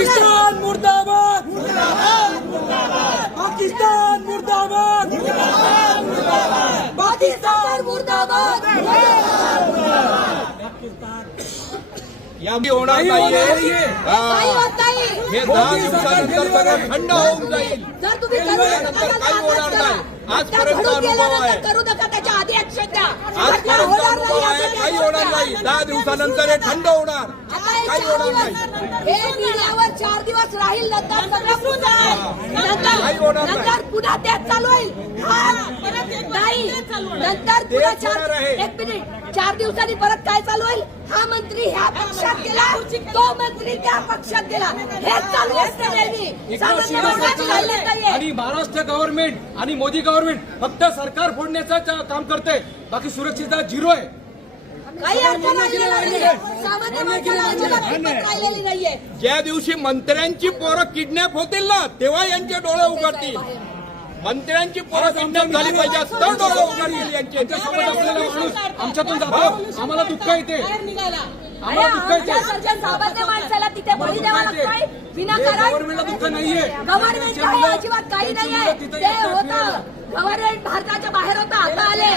पाकिस्तान मुर्दाबाद पाकिस्तान मुर्दाबाद पाकिस्तान मुर्दाबाद यादी होणार नाहीये. हा. हे दहा दिवसानंतर सगळं. थंड होऊन जाईल काही होणार. नाही. आजपर्यंत अनुभव आहे. करू नका त्याच्या आधी ऍक्शन द्या आता आजपर्यंत होणार अनुभव नाही, आहे आता काही काय होणार नाही. दहा दिवसानंतर हे थंड होणार. हे काही होणार दिवस हे मीडियावर चार दिवस राहील काही नंतर होणार नाही. नंतर पुन्हा तेच चालू होईल. हा. नाही. नंतर पुन्हा चार. एक मिनिट. चार दिवसांनी परत काय चालू होईल? हा मंत्री ह्या पक्षात गेला. तो मंत्री त्या पक्षात गेला. हेच चालू असते नेहमी. आणि महाराष्ट्र गव्हर्नमेंट आणि मोदी गव्हर्नमेंट फक्त सरकार फोडण्याचं काम करते बाकी सुरक्षितता झिरो आहे. काही सामान्य माणसाला नाहीये. ज्या दिवशी मंत्र्यांची पोरं किडनॅप होतील ना तेव्हा यांचे डोळे उघडतील. मंत्र्यांची पोरं किडनॅप झाली पाहिजे तर डोळे उघडतील यांचे. सोबत असलेला माणूस आमच्यातून जातो. आम्हाला दुःख येते माणसाला तिथे बळी द्यावा लागतोय. विनाकारण दुःख नाहीये. अजिबात काही नाहीये. ते होतं. गव्हर्नमेंट भारताच्या बाहेर होतं आता आले.